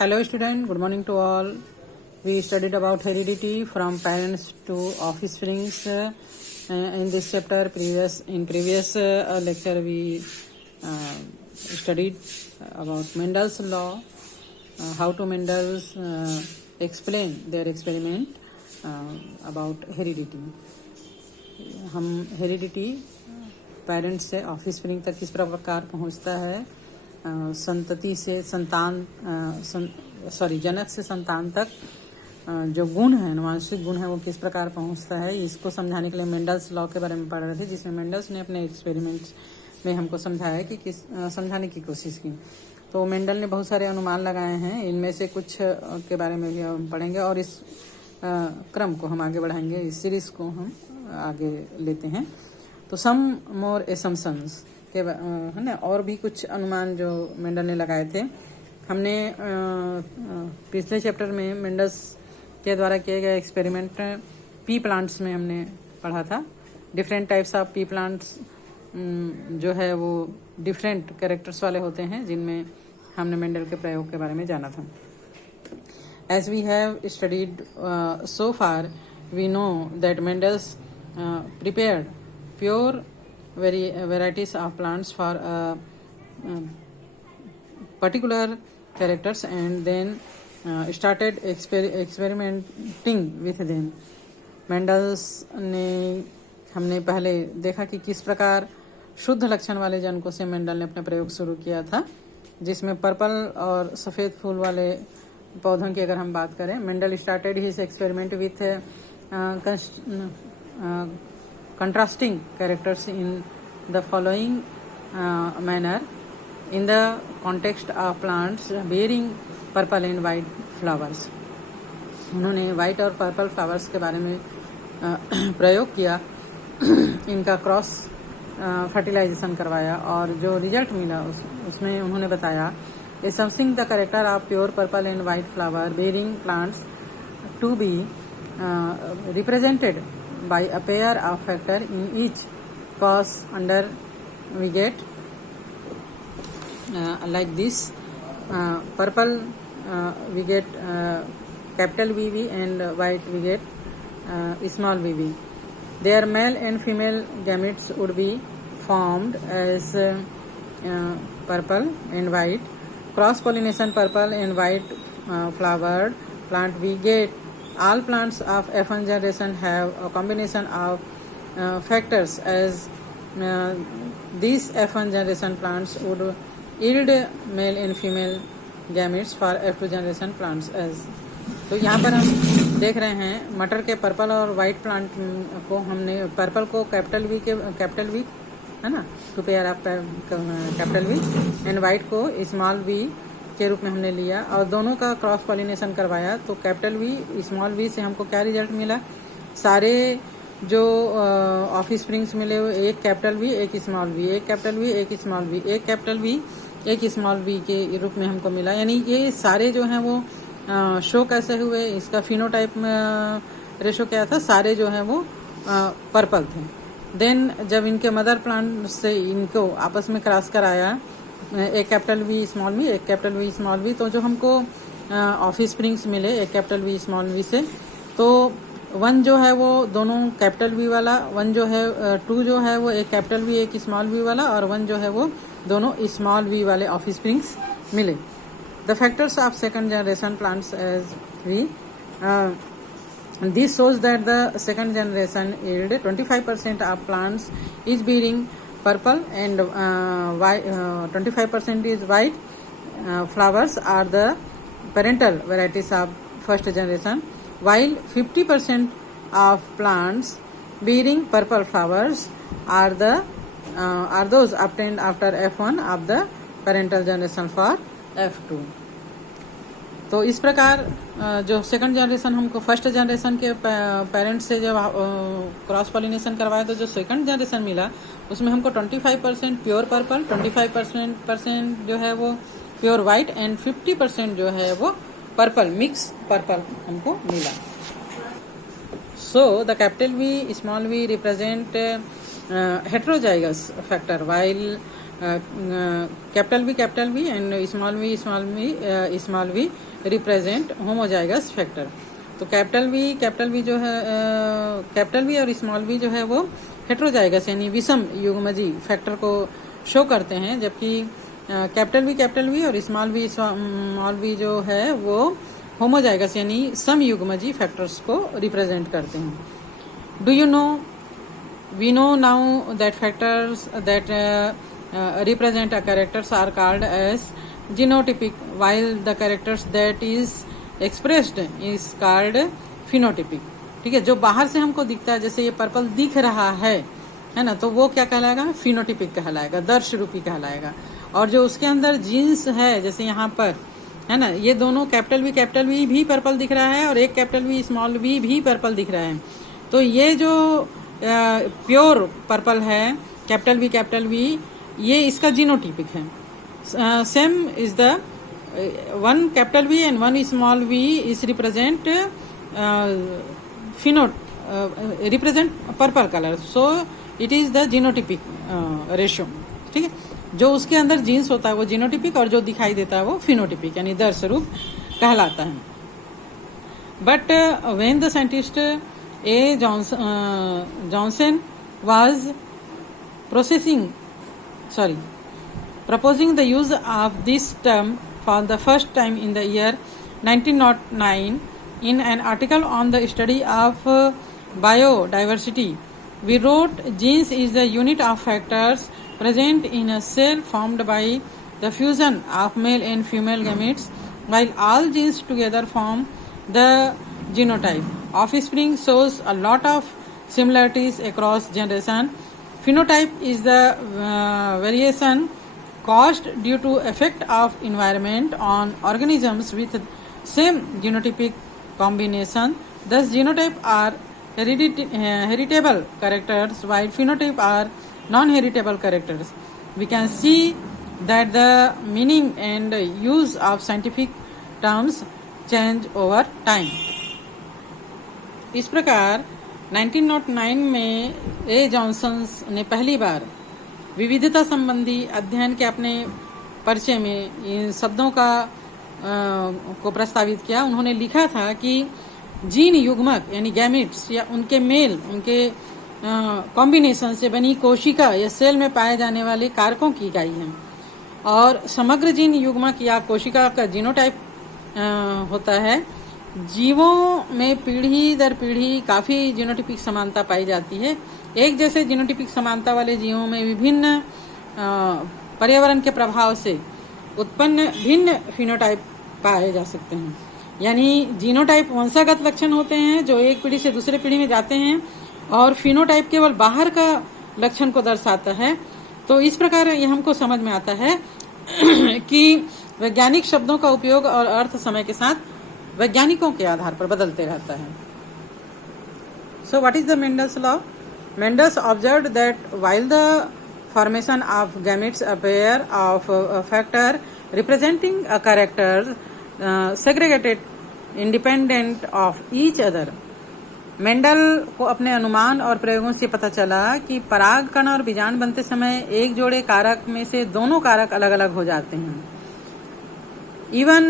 Hello student, good morning to all. We studied about heredity from parents to offsprings in this chapter. In previous lecture we studied about Mendel's law, how to Mendel's explain their experiment about heredity. हम heredity parents से offspring तक किस प्रकार पहुंचता है, संतति से संतान जनक से संतान तक जो गुण है, अनुवांशिक गुण है, वो किस प्रकार पहुंचता है, इसको समझाने के लिए मेंडल्स लॉ के बारे में पढ़ रहे थे, जिसमें मेंडल्स ने अपने एक्सपेरिमेंट्स में हमको समझाया कि किस समझाने की कोशिश की। तो मेंडल ने बहुत सारे अनुमान लगाए हैं, इनमें से कुछ के बारे में भी हम पढ़ेंगे और इस क्रम को हम आगे बढ़ाएंगे, इस सीरीज को हम आगे लेते हैं। तो सम मोर एसम्पशंस के है ना, और भी कुछ अनुमान जो मेंडल ने लगाए थे। हमने पिछले चैप्टर में मेंडल्स के द्वारा किए गए एक्सपेरिमेंट पी प्लांट्स में हमने पढ़ा था। Different types of P plants जो है वो डिफरेंट कैरेक्टर्स वाले होते हैं, जिनमें हमने मेंडल के प्रयोग के बारे में जाना था। As we have studied so far, we know that Mendel's prepared pure varieties of plants for particular characters and then started experimenting with them. Mendel's ने हमने पहले देखा कि किस प्रकार शुद्ध लक्षण वाले जनकों से मेंडल ने अपना प्रयोग शुरू किया था, जिसमें पर्पल और सफ़ेद फूल वाले पौधों की अगर हम बात करें, Mendel started his experiment with contrasting characters in the following manner in the context of plants bearing purple and white flowers. उन्होंने वाइट और पर्पल फ्लावर्स के बारे में प्रयोग किया, इनका क्रॉस फर्टिलाइजेशन करवाया और जो रिजल्ट मिला उसमें उन्होंने बताया something the character of pure purple and white flower bearing plants to be represented by a pair of factor in each cause under we get like this. Purple we get capital VV and white we get small VV. Their male and female gametes would be formed as purple and white. Cross pollination purple and white flowered plant we get. All plants of F1 generation have a combination of factors as these F1 generation plants would yield male and female gametes for F2 generation plants as. तो यहाँ पर हम देख रहे हैं मटर के purple और वाइट प्लांट को हमने पर्पल को कैपिटल वी है ना, two pair of capital V and white को स्मॉल वी के रूप में हमने लिया और दोनों का क्रॉस पॉलिनेशन करवाया। तो कैपिटल वी स्मॉल वी से हमको क्या रिजल्ट मिला, सारे जो ऑफस्प्रिंग्स मिले वो एक कैपिटल वी एक स्मॉल वी, एक कैपिटल वी एक स्मॉल वी, एक कैपिटल वी एक स्मॉल वी के रूप में हमको मिला। यानी ये सारे जो हैं वो शो कैसे हुए, इसका फिनोटाइप रेशो क्या था, सारे जो हैं वो पर्पल थे। देन जब इनके मदर प्लांट से इनको आपस में क्रॉस कराया, एक कैपिटल वी स्मॉल वी एक कैपिटल वी स्मॉल वी, तो जो हमको ऑफस्प्रिंग्स मिले एक कैपिटल वी स्मॉल वी से, तो वन जो है वो दोनों कैपिटल वी वाला, वन जो है टू जो है वो एक कैपिटल वी एक स्मॉल वी वाला और वन जो है वो दोनों स्मॉल वी वाले ऑफस्प्रिंग्स मिले। The factors of second generation plants as we this shows that the second generation yield 25% of plants is bearing purple and white, 25% is white flowers are the parental varieties of first generation, while 50% of plants bearing purple flowers are those obtained after F1 of the parental generation for F2. तो इस प्रकार जो second generation हमको first generation के parents से जब cross pollination करवाया तो जो सेकंड जनरेशन मिला उसमें हमको 25% प्योर पर्पल, 25% जो है वो प्योर वाइट एंड 50% जो है वो पर्पल मिक्स पर्पल हमको मिला। So the capital V small V represent heterozygous factor while capital V and small V represent homozygous factor. तो कैपिटल वी जो है कैपिटल वी और स्मॉल वी जो है वो हेट्रोजाइगस यानी विषम युग्मजी फैक्टर को शो करते हैं, जबकि कैपिटल वी और स्मॉल वी जो है वो होमोजाइगस यानी सम युग्मजी फैक्टर्स को रिप्रेजेंट करते हैं। Do you know, we know now that factors that represent a characters are called as genotypic, while the characters that is expressed is called phenotypic। ठीक है, जो बाहर से हमको दिखता है, जैसे ये पर्पल दिख रहा है ना, तो वो क्या कहलाएगा? फिनोटिपिक कहलाएगा, दर्श रूपी कहलाएगा। और जो उसके अंदर जीन्स है, जैसे यहाँ पर है ना, ये दोनों कैपिटल वी भी पर्पल दिख रहा है और एक कैपिटल वी स्मॉल वी भी पर्पल दिख रहा है। तो ये जो प्योर पर्पल है कैपिटल वी ये इसका जीनोटिपिक है। Same is the one capital V and one small V is represent represent purple colour, so it is the genotypic ratio. ठीक है, जो उसके अंदर जीन्स होता है वो जीनोटिपिक और जो दिखाई देता है वो फिनोटिपिक यानी दर्श रूप कहलाता है। But when the scientist A Johnson was proposing the use of this term for the first time in the year 1909 in an article on the study of biodiversity. We wrote genes is the unit of factors present in a cell formed by the fusion of male and female gametes, while all genes together form the genotype. Offspring shows a lot of similarities across generation. Phenotype is the variation caused due to effect of environment on organisms with same genotypic combination. Thus, genotype are heritable characters, while phenotype are non-heritable characters. We can see that the meaning and use of scientific terms change over time. इस प्रकार 1909 में ए Johnson ने पहली बार विविधता संबंधी अध्ययन के अपने परिचय में इन शब्दों को प्रस्तावित किया। उन्होंने लिखा था कि जीन युग्मक यानी गैमेट्स या उनके मेल, उनके कॉम्बिनेशन से बनी कोशिका या सेल में पाए जाने वाले कारकों की इकाई है, और समग्र जीन युग्मक या कोशिका का जीनोटाइप होता है। जीवों में पीढ़ी दर पीढ़ी काफी जीनोटिपिक समानता पाई जाती है। एक जैसे जीनोटिपिक समानता वाले जीवों में विभिन्न पर्यावरण के प्रभाव से उत्पन्न भिन्न फिनोटाइप पाए जा सकते हैं। यानी जीनोटाइप वंशागत लक्षण होते हैं जो एक पीढ़ी से दूसरे पीढ़ी में जाते हैं, और फिनोटाइप केवल बाहर का लक्षण को दर्शाता है। तो इस प्रकार ये हमको समझ में आता है कि वैज्ञानिक शब्दों का उपयोग और अर्थ समय के साथ वैज्ञानिकों के आधार पर बदलते रहता है। So what is the Mendel's law? Mendel's observed that while the formation of gametes a pair of factor representing a character segregated independent of each other. Mendel को अपने अनुमान और प्रयोगों से पता चला कि परागकण और बीजांड बनते समय एक जोड़े कारक में से दोनों कारक अलग अलग हो जाते हैं। Even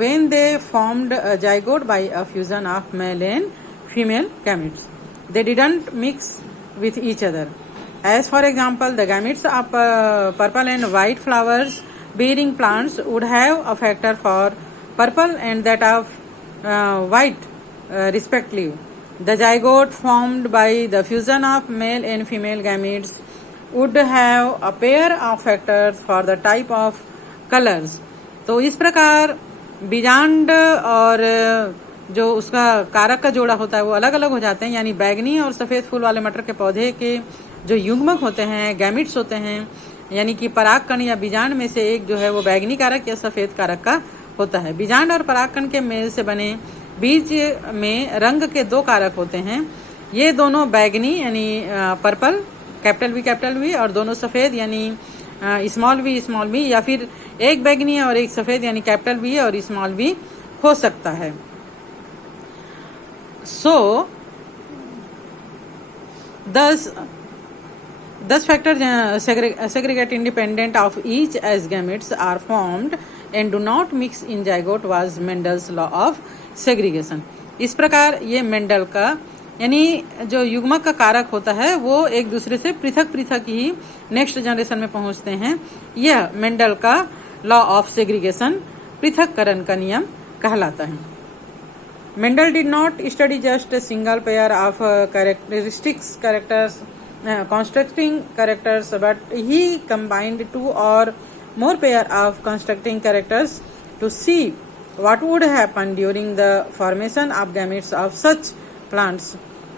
when they formed a zygote by a fusion of male and female gametes, they didn't mix with each other. As for example, the gametes of purple and white flowers bearing plants would have a factor for purple and that of white respectively. The zygote formed by the fusion of male and female gametes would have a pair of factors for the type of colors. तो इस प्रकार बीजांड और जो उसका कारक का जोड़ा होता है वो अलग अलग हो जाते हैं। यानी बैगनी और सफेद फूल वाले मटर के पौधे के जो युग्मक होते हैं, गैमिट्स होते हैं, यानी कि परागकण या बीजांड में से एक जो है वो बैगनी कारक या सफेद कारक का होता है। बीजांड और परागकण के मेल से बने बीज में रंग के दो कारक होते हैं। ये दोनों बैगनी यानी पर्पल कैपिटल वी और दोनों सफेद यानी स्मॉल वी या फिर एक बैगनी और एक सफेद यानी कैपिटल वी और स्मॉल वी हो सकता है। सो thus 10 factors segregate independent of each as gametes are formed and do not mix in zygote was Mendel's law of segregation. इस प्रकार ये मेंडल का यानी जो युग्मक का कारक होता है वो एक दूसरे से पृथक पृथक ही नेक्स्ट जनरेशन में पहुंचते हैं। यह मेंडल का लॉ ऑफ सेग्रीगेशन पृथककरण का नियम कहलाता है। Mendel did not study just a single pair of constructing characters, but he combined two or more pair of constructing characters to see what would happen during the formation of gametes of such plants,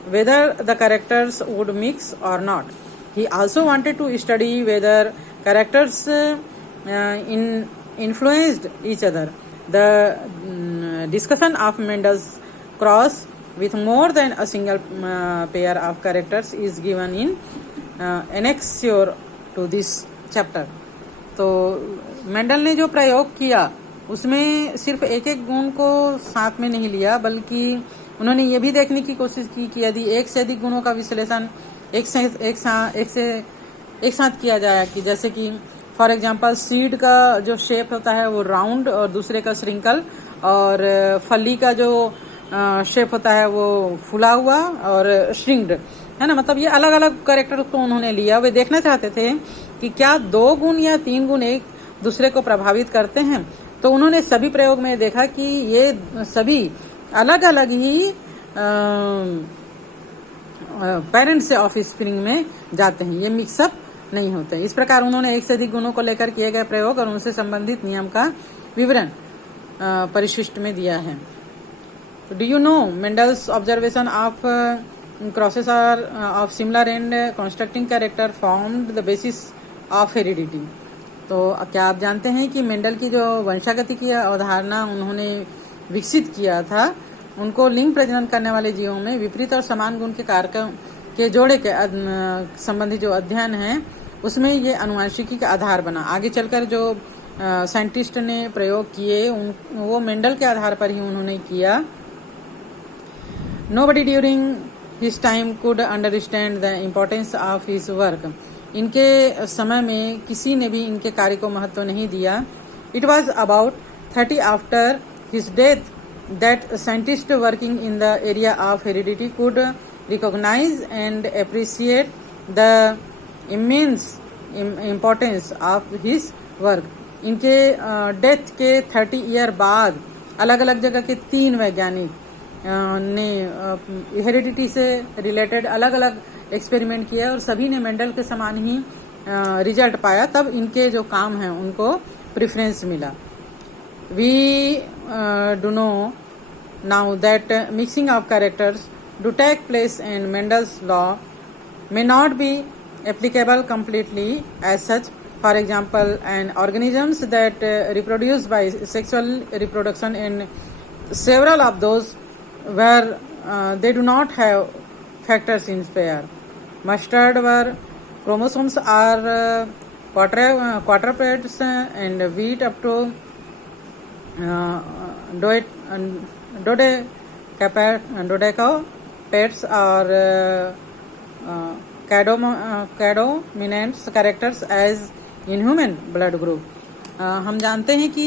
whether the characters would mix or not. He also wanted to study whether characters influenced each other. The discussion of Mendel's cross with more than a single pair of characters is given in annexure to this chapter. तो Mendel ने जो प्रयोग किया उसमें सिर्फ एक एक गुण को साथ में नहीं लिया, बल्कि उन्होंने ये भी देखने की कोशिश की कि यदि एक से अधिक गुणों का विश्लेषण एक साथ किया जाए, कि जैसे कि फॉर एग्जांपल सीड का जो शेप होता है वो राउंड और दूसरे का श्रिंकल, और फली का जो शेप होता है वो फुला हुआ और श्रिंक्ड, है ना। मतलब ये अलग अलग कैरेक्टर को उन्होंने लिया। वे देखना चाहते थे कि क्या 2 गुण या 3 गुण एक दूसरे को प्रभावित करते हैं। तो उन्होंने सभी प्रयोग में देखा कि ये सभी अलग अलग ही पेरेंट्स से ऑफ स्प्रिंग में जाते हैं, ये मिक्सअप नहीं होते। इस प्रकार उन्होंने एक से अधिक गुणों को लेकर किए गए प्रयोग और उनसे संबंधित नियम का विवरण परिशिष्ट में दिया है। Do you know Mendel's observation of crosses are of similar and constructing character formed the basis of heredity. तो क्या आप जानते हैं कि मेंडल की जो वंशागति की अवधारणा उन्होंने विकसित किया था, उनको लिंग प्रजनन करने वाले जीवों में विपरीत और समान गुण के कारकों के जोड़े के संबंधी जो अध्ययन है उसमें ये अनुवांशिकी का आधार बना। आगे चलकर जो साइंटिस्ट ने प्रयोग किए वो मेंडल के आधार पर ही उन्होंने किया। Nobody during his time could understand the importance of his work. इनके समय में किसी ने भी इनके कार्य को महत्व नहीं दिया। It was about 30 after his death that scientists working in the area of heredity could recognize and appreciate the immense importance of his work. इनके डेथ के 30 ईयर बाद अलग अलग जगह के 3 वैज्ञानिक ने हेरिडिटी से रिलेटेड अलग अलग एक्सपेरिमेंट किया और सभी ने मेंडल के समान ही रिजल्ट पाया। तब इनके जो काम हैं उनको प्रेफरेंस मिला। We do know now that mixing of characters do take place in Mendel's law may not be applicable completely as such. For example, an organisms that reproduce by sexual reproduction in several of those where they do not have factors in pair. Mustard where chromosomes are quadrupeds and wheat up to dodecapeds or codominants characters as in human blood group. हम जानते हैं कि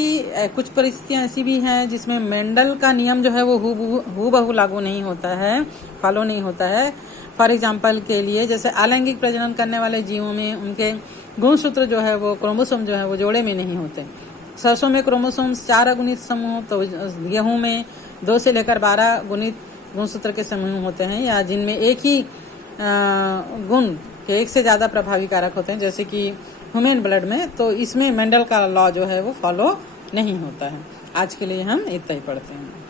कुछ परिस्थितियां ऐसी भी हैं जिसमें मेंडल का नियम जो है वो हूबहू लागू नहीं होता है, फॉलो नहीं होता है। फॉर एग्जांपल के लिए जैसे अलैंगिक प्रजनन करने वाले जीवों में उनके गुणसूत्र जो है वो क्रोमोसोम जो है वो जोड़े में नहीं होते। सरसों में क्रोमोसोम्स 4 अगुणित समूह, तो गेहूं में 2 से लेकर 12 गुणित गुणसूत्र के समूह होते हैं, या जिनमें एक ही गुण के एक से ज्यादा प्रभावी कारक होते हैं जैसे कि ह्यूमन ब्लड में। तो इसमें मेंडल का लॉ जो है वो फॉलो नहीं होता है। आज के लिए हम इतना ही पढ़ते हैं।